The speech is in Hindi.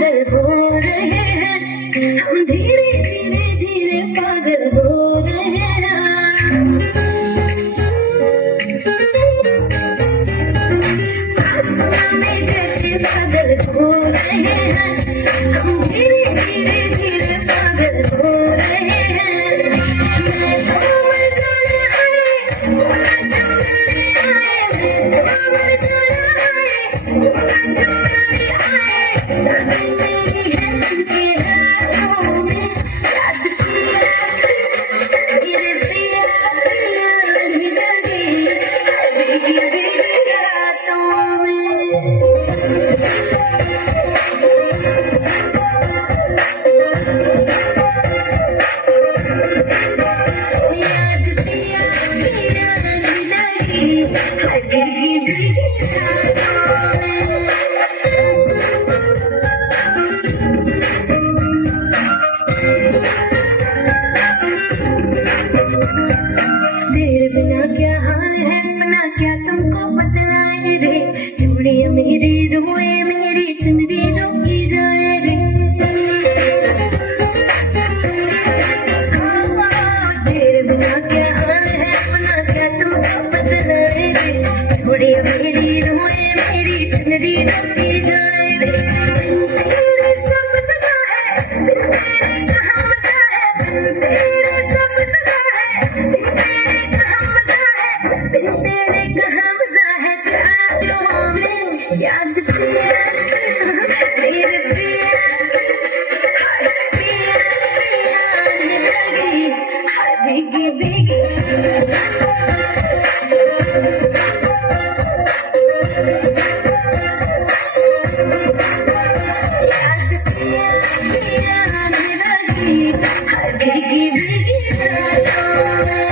पागल हो रहे हैं, हम धीरे धीरे धीरे पागल हो रहे हैं। आसमां में जैसे बादल हो रहे हैं, हम धीरे धीरे धीरे पागल हो रहे हैं। मैं तो मर जाने आए, बोला जो मिलने आए, मैं तो मर जाने आए, बोला जो मिलने आए। साथी मेरी है उनके हाथों में, याद किया धीरे पिया पिया नहीं लगी, भीगी भीगी रातों में। याद पिया पिया नहीं लगी, भीगी भीगी रातों में। तेरे बिना क्या हाल है अपना, क्या तुमको बतलाए रे। चूड़ियां मेरी रोए, मेरी चुनरी रोई जाए रे। तेरे बिना क्या हाल है अपना, क्या तुमको बतलाए रे। चूड़ियां मेरी रोए, मेरी चुनरी रोई जाए रे। तेरे सब सजा है, बिन तेरे कहाँ मजा है। तेरे सब सजा है, बिन तेरे कहाँ मजा है। बिन तेरे कहाँ मजा है चाहतों में। याद पिया मेरे पिया, हाय पिया पिया नहीं लगी, हाय भीगी भीगी। याद पिया पिया नहीं लगी, हाय भीगी भीगी रातों में।